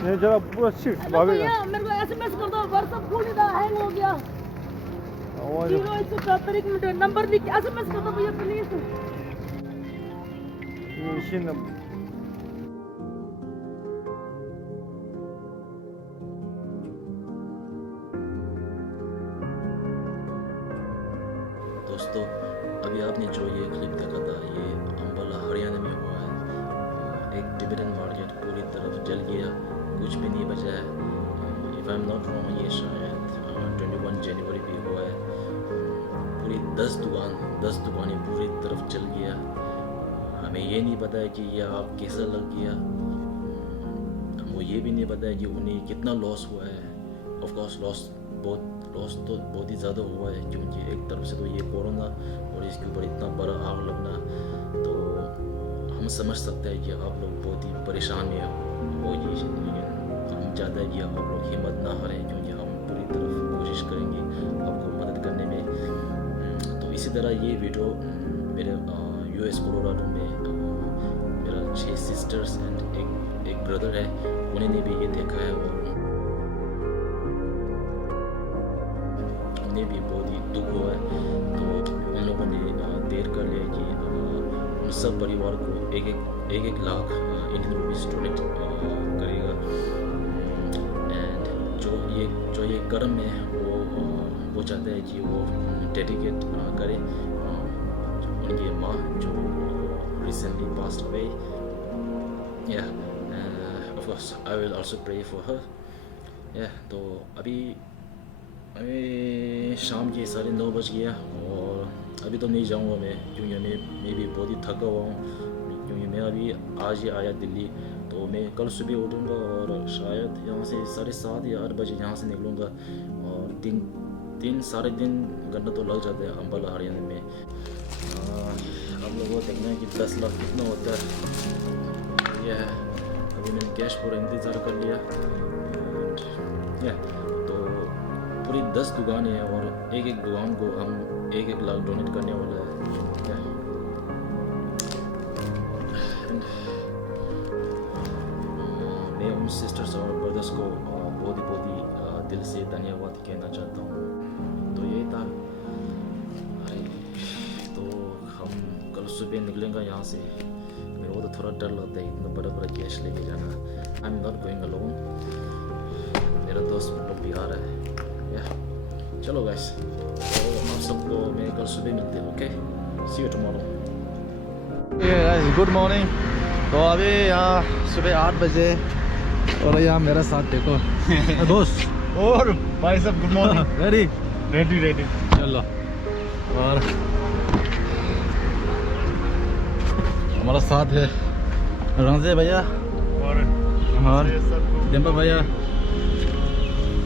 ये जरा पूरा शिट भागेगा। मेरे को एसएमएस कर दो, व्हाट्सएप खोल नहीं रहा, हैंग हो गया। 0174 मिनट नंबर लिख के एसएमएस कर दो भैया प्लीज। ये मशीन नंबर दोस्तों, अभी आपने जो ये क्लिप देखा था, ये अम्बाला हरियाणा में हुआ है। एक टिबेटन मार्केट पूरी तरफ जल गया, कुछ भी नहीं बचा है। If I am not wrong, ये शायद 21 जनवरी भी हुआ है। पूरी 10 दुकानें पूरी तरफ जल गया। हमें ये नहीं पता है कि ये आग कैसा लग गया। हमको ये भी नहीं पता है कि उन्हें कितना लॉस हुआ है। ऑफ कोर्स लॉस तो बहुत ही ज़्यादा हुआ है, क्योंकि एक तरफ से तो ये कोरोना और इसके ऊपर इतना बड़ा आग लगना, तो हम समझ सकते हैं कि आप लोग बहुत ही परेशान में हो। लेकिन हम चाहते हैं कि आप लोग हिम्मत ना हारें, क्योंकि हम पूरी तरफ कोशिश करेंगे आपको मदद करने में। तो इसी तरह ये वीडियो मेरे US कोलोराडो में मेरा 6 सिस्टर्स एंड एक ब्रदर है, उन्होंने भी ये देखा है और उन्हें भी बहुत ही दुख हुआ है। तो उन लोगों ने देर कर लिया कि उन सब परिवार को एक लाख इंडियन रुपीस डोनेट करेगा। एंड जो ये कर्म है वो चाहते हैं कि वो डेडिकेट करे उनकी माँ जो recently passed away. Yeah, of course I will also pray for her. Yeah, तो अभी शाम के 9:30 बज गया और अभी तो नहीं जाऊंगा मैं, क्योंकि मैं भी बहुत ही थका हुआ हूँ। क्योंकि मैं अभी आज ही आया दिल्ली, तो मैं कल सुबह उठूँगा और शायद यहाँ से 7:30 या 8 बजे यहाँ से निकलूँगा और 3-3.5 घंटा तो लग जाता है अम्बाला हरियाणा में। आप लोगों को देखना है कि 10 लाख कितना होता है। यह है, अभी मैंने कैश पूरा इंतज़ार कर लिया। तो पूरी 10 दुकान है और एक दुकान को हम 1 लाख डोनेट करने वाला है। मैं उन सिस्टर्स और ब्रदर्स को बहुत ही दिल से धन्यवाद कहना चाहता हूँ। तो ये था, तो हम कल सुबह निकलेंगे यहाँ से। मेरे को तो थोड़ा डर लगता है इतना बड़ा कैश लेके जाना। I am not going alone, मेरा दोस्त लोग भी आ रहा है। चलो गाइस, तो आप सबको मैं कल सुबह मिलते हैं। Okay, see you tomorrow. Good morning. तो अभी यहाँ सुबह 8 बजे और यहाँ मेरा साथ देखो दोस्त और भाई साहब गुड मॉर्निंग। रेडी चलो। और हमारा साथ है रंजे भैया और डिम्पल भैया।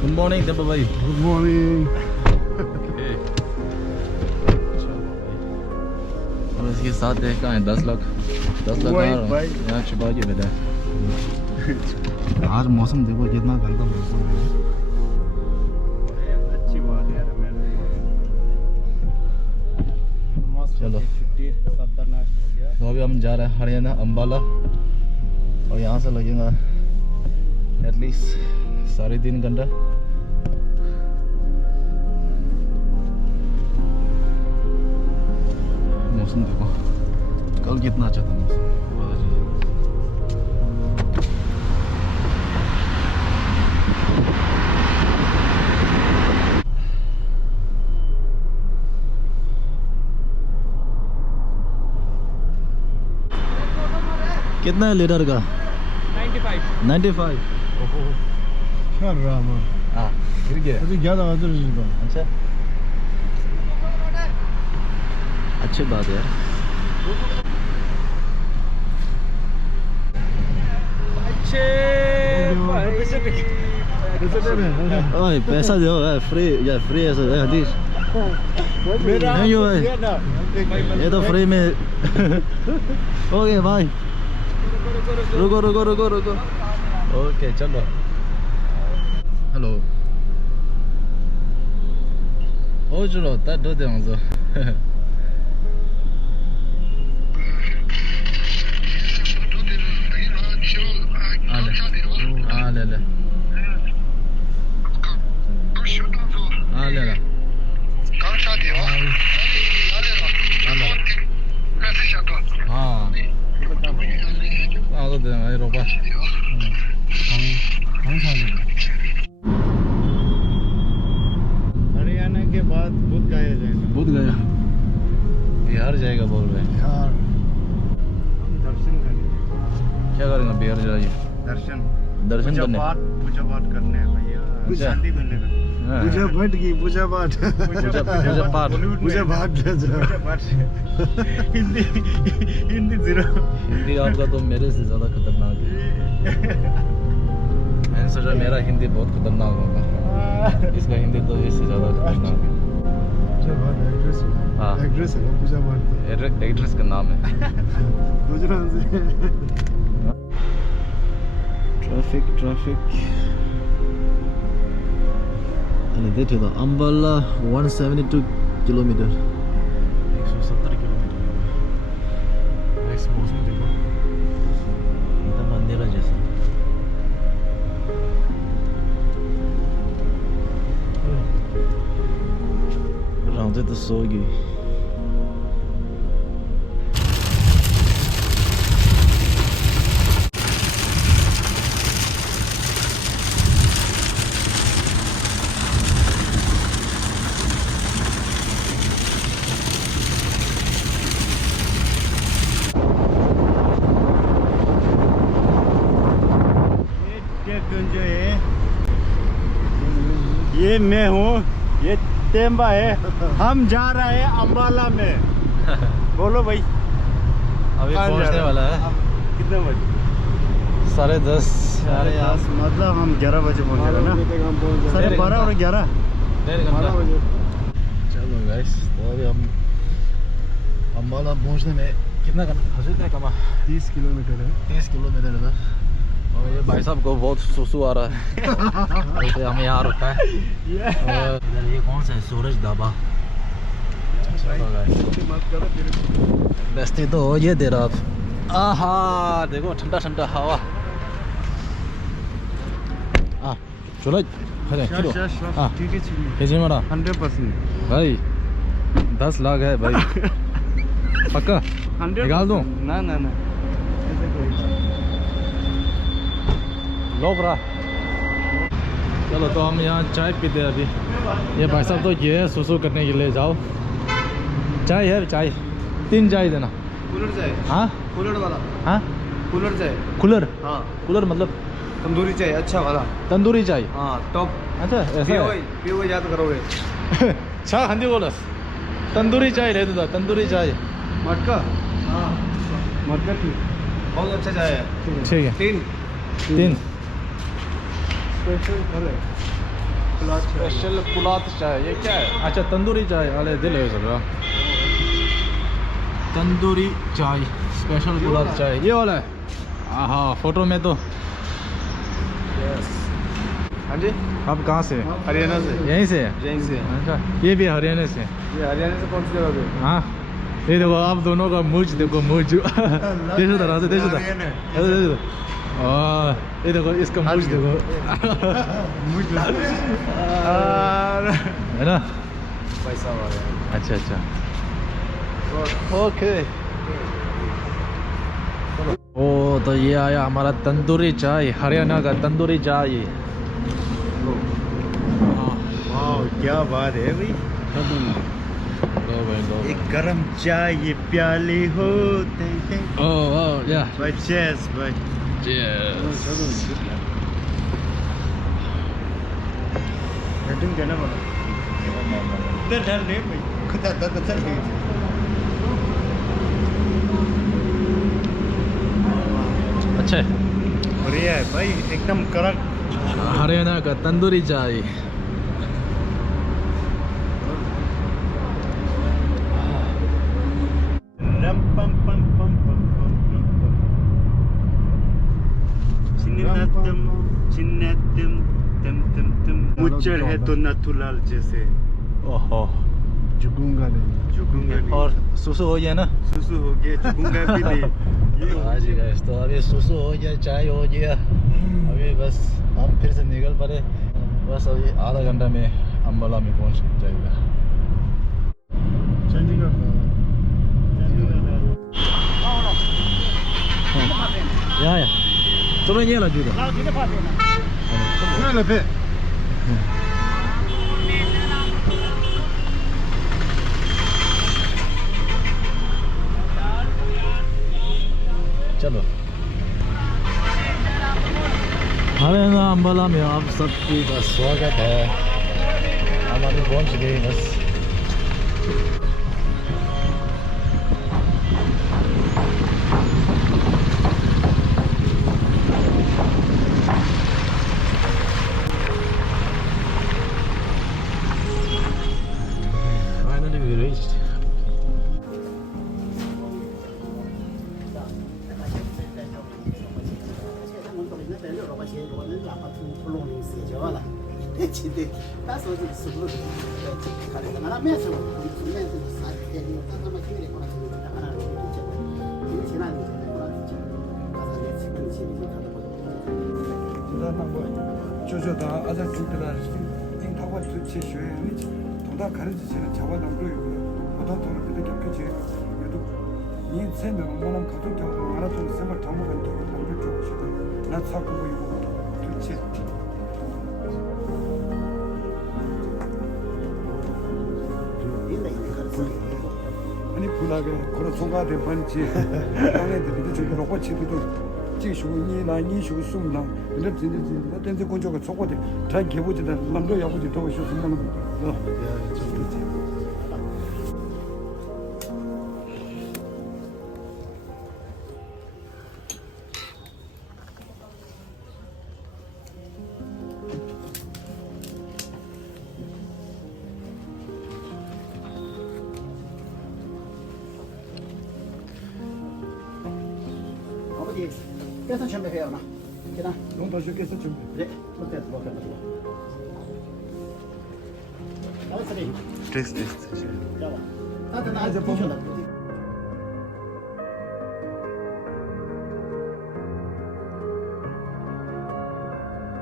गुड मॉर्निंग डिम्पल भाई। Good morning. और इसके साथ है कहाँ है 10 लाख यहाँ छुपा के बैठा है। आज मौसम देखो कितना गंदा मौसम है। अच्छी बात है यार। चलो, तो अभी हम जा रहे हैं हरियाणा अम्बाला और यहाँ से लगेगा एटलीस्ट 3.5 घंटा। मौसम देखो, कल कितना अच्छा था मौसम। कितना है लीटर का? 95। क्या ड्रामा। हाँ, गिर गया। अरे क्या था उधर जी का। अच्छा, अच्छी बात है यार। ओए पैसा दो यार, फ्री या फ्री ऐसा है हदीस। नहीं हो ये तो फ्री में। ओके भाई, रुको। ओके चलो। हेलो। ओ चलो, ता दो दे हमसे। ले तो दे भाई रोपा हरियाणा के बाद बुध गया जाएगा। बुध गया बिहार जाएगा बोल रहे हैं। बिहार दर्शन करने। क्या करेंगे बिहार जाइए? दर्शन करने पूजा पाठ करने हैं भैया। शांति मिलेगा। पूजा पाठ की पूजा पाठ हिंदी जीरो। हिंदी आपका तो मेरे से ज्यादा खतरनाक है। मैंने सोचा मेरा हिंदी बहुत खतरनाक होगा, इसका हिंदी तो इससे ज्यादा खतरनाक है। हाँ एड्रेस है पूजा पाठ। एक्ट्रेस का नाम है। Traffic and they to the Ambala 172 kilometre 170 kilometre. Next मौसम देखो एकदम अंधेरा जैसा। राउंड तो सोगी। ये मैं हूँ, ये टेम्बा है। हम जा रहे हैं अम्बाला में। बोलो भाई अभी पहुंचने वाला है। कितने बजे? 10:30। मतलब हम 11 बजे पहुँचेगा ना। 12:30 और 11 बजे। चलो गाइस, तो अभी हम अम्बाला पहुंचने में कितना कमा 30 किलोमीटर है। 30 किलोमीटर है। और ये भाई साहब को बहुत सुसु आ रहा है। तो हमें यहाँ रुका है। और इधर ये कौन सा है? सूरज ढाबा। बेस्ती तो हो ये देर आप। आहा देखो ठंडा ठंडा हवा। चलो ठीक है कैसे मेरा 100% भाई 10 लाख है भाई। पक्का निकाल दूँ? ना ना ना ऐसे कोई लो ब्रा। चलो तो हम यहाँ चाय पीते हैं अभी। ये भाई साहब तो ये है सुसु करने के लिए। जाओ चाय है, चाय 3 चाय देना। कूलर चाय? हाँ कूलर वाला। हाँ कूलर चाय? कूलर? हाँ कूलर मतलब तंदूरी चाय अच्छा वाला। तंदूरी चाय? हाँ टॉप। अच्छा ऐसा है? पियोगे याद करोगे। छा हंदी बोलस तंदूरी चाय ले दो। तंदूरी चाय मटका? हाँ मटका ठीक, बहुत अच्छा चाय है। ठीक है। 3 स्पेशल पुलाव चाय। ये क्या है? अच्छा तंदूरी चाय। अरे दिल है सर तंदूरी चाय स्पेशल पुलाव चाय ये वाला है। हाँ फोटो में तो। यस। हाँ जी आप कहाँ से? हरियाणा से। यहीं से है? यहीं से। अच्छा ये भी हरियाणा से? ये हरियाणा से कौन सी जगह पे? हाँ ये देखो आप दोनों का मुझ देखो मुझ। देखो तरह से देखो ये देखो इसका मुझ देखो। है ना पैसा वाला। अच्छा अच्छा ओके। ओ तो ये आया हमारा तंदूरी चाय। हरियाणा का तंदूरी चाय। वाह क्या बात है भाई। एक गरम चाय ये प्याली हो। Oh yeah. भाई cheers भाई। Cheers. रेटिंग देना पड़ा। इधर डाल दे भाई। खुदा दादा चल गई। अच्छा है। बढ़िया है भाई एकदम कड़क। हरियाणा का तंदूरी चाय। रम पम पम पम पम पम पम। चिन्नतम चिन्नतम तम तम तम। मुच्चर है तो नथुलाल जैसे। ओहो झुकूंगा नहीं। झुकूंगा नहीं। और सुसु हो गया ना? सुसु हो गया झुकूंगा भी नहीं। हाँ जी गाइस, तो अभी सुसु हो गया, चाय हो गया। अभी बस हम फिर से निकल पड़े। बस अभी आधा घंटा में अम्बाला में पहुंच जाएगा। चंडीगढ़। 1 야야. 저런 얘라 주다. लाओ किने पाते ना 그래 배. चलो हरियाणा अंबाला में आप सबकी का स्वागत है हमारे पहुंच गए बस finally we reached 조조다 아자 죽더라 인타고 제学동다 가르치는 자원 남로요 보다 더 그때 겪지 그래도 이 세명 뭐는 가족도 알아서 생활 더 먹은 더 남들 좋으시고 나 사고 이거 도대체 아니 불나게 그런 소가대 반지 땅에들이 저기 로봇치도 지수니 나니 수숨나 근데 진짜 근데 건조가 소고대 다 개보지다 남도 야보지 더 있어서 먹는 거. 어디 계산 준비해요 나. 계산. 너무 맛있겠어 좀. 네. 어때? 뭐 어때? 나왔어요. 됐어. 잡아. 나도 나 이제 보셔다.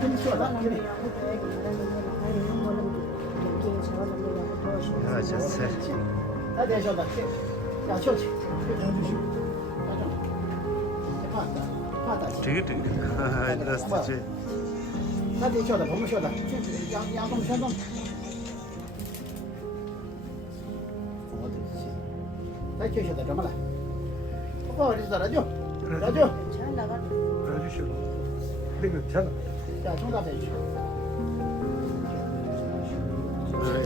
괜히 쉬어다. 괜히. 야, 진짜. 나 대셔다. 야, 쉬어지. 되게 здравствуйте.那得晓得，我们晓得，养动全动。我的天，咱就晓得怎么了？不好意思，라죠，라죠， 아주시로. 그리고 잘. 자, 정답 해주시.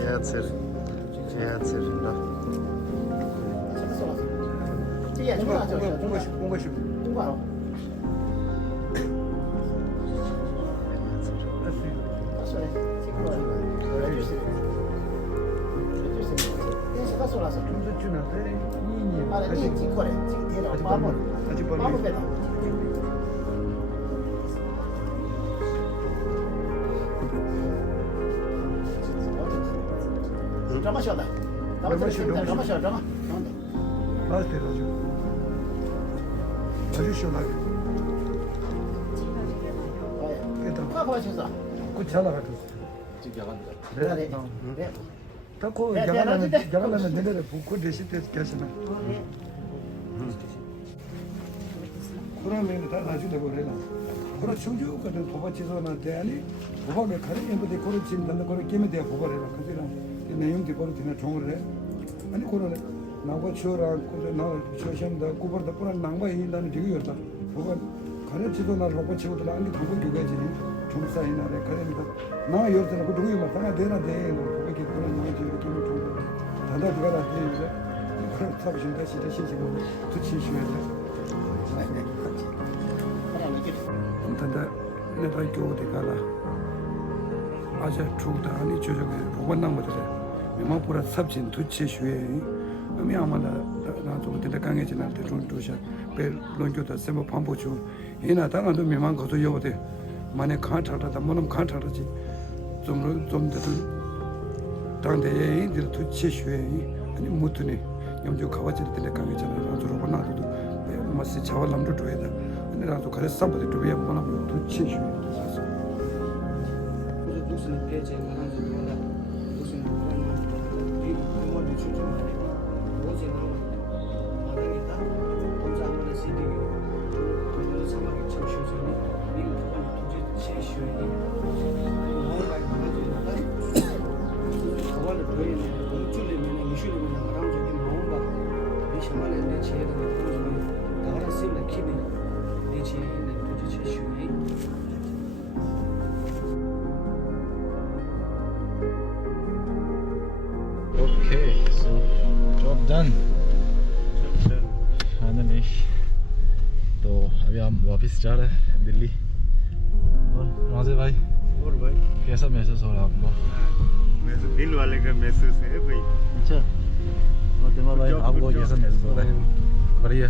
야채다.这也中了，就是뭔가 싶어.中了。 좀더 주나데 이니. 아, 네, 찍거래. 찍대로 마법. 아직 빨리. 마법에다. drama show 다. drama show. 나한테 가죠. 아주시로. 누가 보여줬어? 그 잘나가죠. 그래. 네. tako yagalana nedere buku desite kesna 그러면 다 나중에 버려라 그런 충주 같은 도바치서나 대안이 도박에 가는 엠버데 거를 진단다 거를 깨면 돼 보거래라 그들은 이 내용들 거를 지나 종을 해 아니 그러네 나고 치어라 그저 나 쇼션다 고버다 뿌란 낭바 인다는 되게였다 보고 가르치도 나 로봇 치고도 안기 당고 교가지 종사이나래 가는다 나 요새는 그 누구이 맞다가 되나 돼 그렇게 그런 나 지금 좀 다다 들어가라 돼 그런 사비신다 진짜 신시고 투치 쉬어야 단다 내가 교대 가라 아주 죽다 아니 저녁에 로봇난 거들 명망보라 삽진 투치 쉬에 아미 아마다 나도 그때 강해지나 좀 도셔 벨 론교다 세모 반보주 이나 당한도 명망 거도 여대 만에 칸타다 뭐는 칸타다지 좀더 당대에 인들 투치 쉬에 아니 못으니 염주 가와질 때 강해지나 나도 로봇나도 마시 차월람도 줘야다 나도 그래서 삼부터 두 배에 뭐나 투치 쉬에 무슨 배제 하는지 몰라. 무슨 비용을 주지 말고 오지 나와. 안 되겠다. 혼자 하는 시디기. 그 상황이 done finally तो अभी हम वापस जा रहे हैं दिल्ली और राजे भाई और भाई कैसा महसूस हो रहा है आपको मैं तो दिल वाले का महसूस है भाई अच्छा और दिमा भाई आपको कैसा महसूस हो रहा है बढ़िया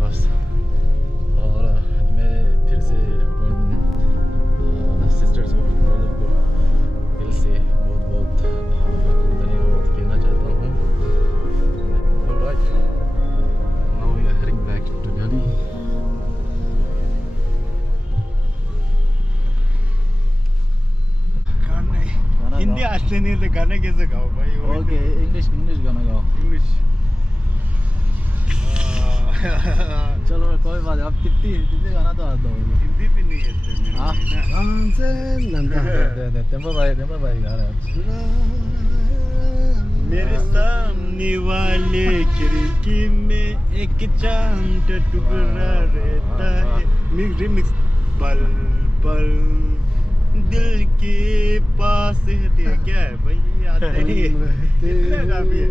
बस और मैं फिर से अपने सिस्टर्स और ब्रदर को दिल से बहुत बहुत धन्यवाद कहना चाहता हूँ alright now we are heading back to Delhi Hindi आते नहीं तो गाने कैसे गाओ भाई ओके इंग्लिश गाना गाओ इंग्लिश चलो कोई बात नहीं आप कितनी गाना तो आता होगा हिंदी भी नहीं आते दे टेम्पो भाई गा रहे हैं मेरे सामने वाले खिड़की में एक चांद का टुकड़ा रहता है रिमिक्स पल पल दिल के पास है क्या है भाई आते नहीं इतने काफी है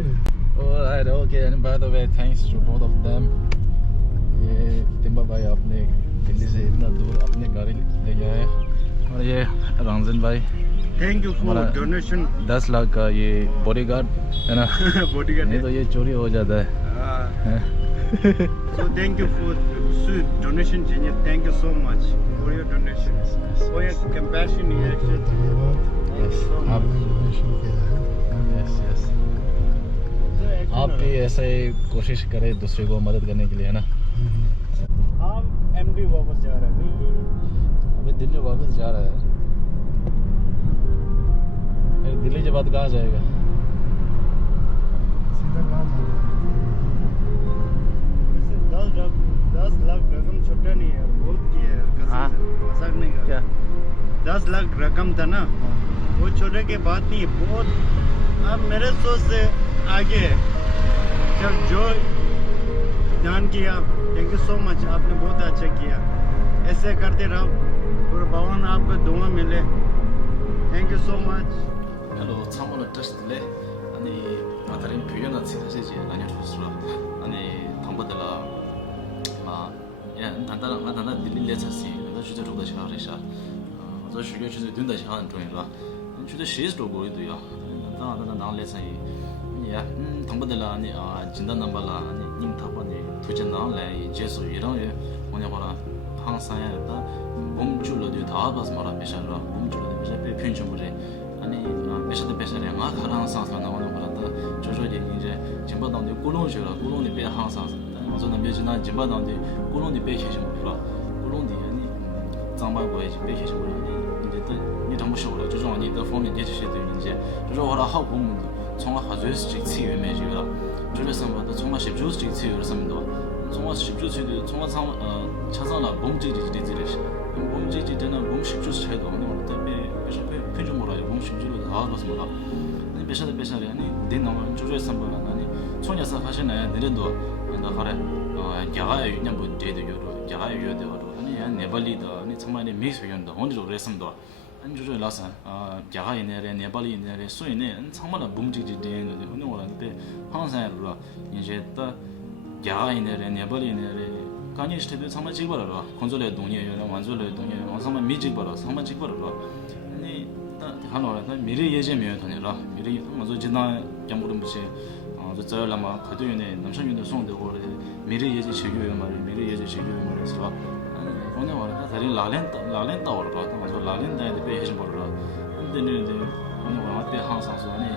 Alright, okay, and by the way, thanks to both of them. ये टिम्बा भाई आपने दिल्ली से इतना दूर अपने गाड़ी ले गया है और ये रंजन भाई thank you for donation 10 lakh का ये बॉडीगार्ड है ना बॉडीगार्ड नहीं तो ये चोरी हो जाता है So thank you for donation Genius. Thank you so much for your donation, for your compassion reaction. Yes. आप भी ऐसे कोशिश करें दूसरे को मदद करने के लिए है ना हम एमडी वापस जा रहे हैं भाई अभी दिल्ली वापस जा रहा है फिर दिल्ली के बाद कहाँ जाएगा वैसे 10 लाख रकम छोटा नहीं है बहुत किया है हाँ? कसम से मजाक नहीं कर क्या 10 लाख रकम था ना वो छोटे के बाद नहीं बहुत अब मेरे सोच से आगे है जब जो ध्यान किया थैंक यू सो मच आपने बहुत अच्छा किया ऐसे करते रहो और भगवान आपको दुआ मिले thank you so much Hello, 참고로 tes트래. 아니, 다른 표현은 사실지 아니야 좋습니다. 아니, 당보다라 야, 단단한 딜리레 차시. 나 주제 로다 시작하리샤. 저 주제 된다 시작하는 중이라. 주제 시즈도 보이도요. 단단한 나레사이. 야, 당보다라 아니 진단 넘버라 아니 님 타번에 도전 나래 제수 이런 게 뭐냐 봐라. 항상 했다. 몸줄로도 다 봐서 말아 배셔라. 몸줄로도 배셔 편집물에 아니 배셔도 배셔래 아 가랑 상상 나오는 거라다 저저게 이제 진바당데 꼴롱셔라 꼴롱이 배 항상 저는 매지나 진바당데 꼴롱이 배 계신 거라 꼴롱이 아니 장바고에 배 계신 거라 이제 또你怎么说了这种你的方面这些对人家就是后来好部门从还就是这次月没就了就是什么的从10就是这次月什么的从10就是的从차상라 몸지지 되지래시 몸지지 되는 몸식 주스 차이도 없는 거 때문에 편좀 몰아요 몸식주로 다 알아서 몰아 아니 배셔래 아니 내 나만 조조에 선보라 아니 손녀서 하시네 내려도 나 가래 야가야 유년 뭐 되도 요로 야가야 요도 아니 네발리다 아니 정말 미소연다 언제로 그랬습니다 아니 조조에 라서 야가야 내래 네발리 내래 소이네 정말 몸지지 되는 거 오늘 오는데 항상 이제 또 야가야 내래 네발리 내래 간이 시대도 정말 지버라 건설의 동의에 완전의 동의에 정말 미지버라 정말 지버라 아니 하나라 미래 예제면 아니라 미래 먼저 지나 양보를 무시 저 라마 가도연에 남성윤의 송되고 미래 예제 제교에 말이 미래 예제 제교에 말해서 오늘 와라 다리 라렌다 오라 먼저 라렌다에 배 해줘 버라 근데 오늘 와 앞에 항상 소니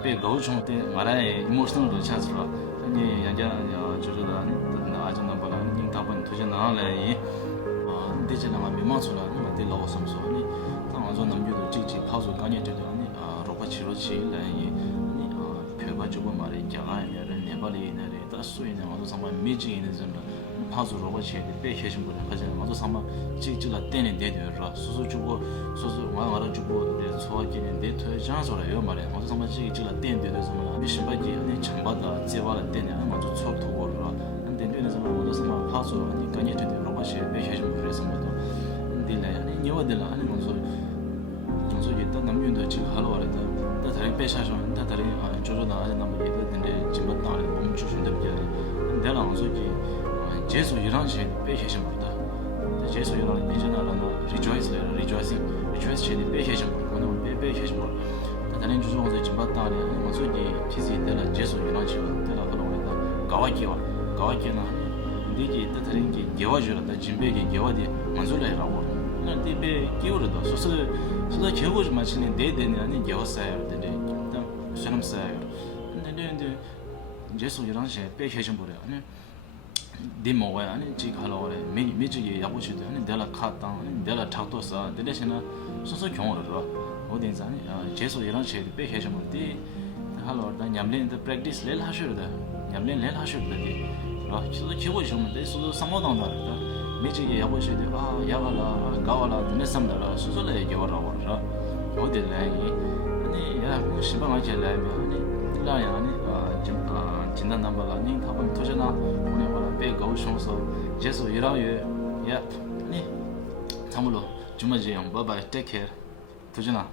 배 거우종 때 말아에 이모션을 찾으라 아니 양자 저러다 아주나 봐라 인타번 도전 나라에 디지털 미망소라 근데 라고 섬소니 당연히 남녀도 직직 파서 간이되도 아니 로바치로치 라이 아니 표가 조금 말에 야가면 네발이 내래 다 수이네 아주 정말 미지 있는 점 파서 로바치 배 계신 분 가자 아주 정말 직직라 때는 내려라 소소 주고 소소 와라 주고 소화기는 내토에 장소라요 말에 아주 정말 직직라 때는 내려서 미신바지 아니 장바다 제와라 때는 아주 초토고라 근데 내는 점 아주 정말 파서 아니 간이되도 로바치 배 계신 분 그래서 모두 근데 아니 녀와들 아니 먼저 정석이 또 남윤도 지금 하러 왔다. 또 다른 배차서 또 다른 조조나 아주 남은 얘들인데 지금 또 멈추 준답게. 내가 정석이 제수 이런 식 배해신 거다. 제수 이런 이제나라나 rejoice 시에 배해신 거. 오늘 배해신 거. 다른 조조가 지금 봤다네. 정석이 피지들은 제수 이런 식 내가 하러 왔다. 가와기나 이게 또 다른 게 개와주라다. 진배게 개와디 만술래라고. 근데 배 기울어도 소소 개고 좀 마치는 데데는 아니 개웠어요. 근데 일단 사람 써요. 근데 제수 이런 식 배해신 거래. 아니 데모와 아니 지금 하러래. 매지에 야보시도 아니 내가 카다 아니 내가 작도서 내려시나 소소 경험으로 어딘지 아니 제수 이런 식 배해신 거데 하러다 냠린데 프랙티스 렐 하셔도 냠린 렐 하셔도 돼. 아, 소소 개고 좀 돼. 소소 상호당다. 매지에 야보시도 아 야가라 가와라 내삼다라 소소래 얘기하라고 그러죠. 어디래 아니 야 시방하게 라면 아니 라야 아니 진단 넘버라 님 타번 도전아 오늘 와라 배고 쇼서 제수 이라요 야 아니 참으로 주마지 형 바이바이 테이크 케어 도전아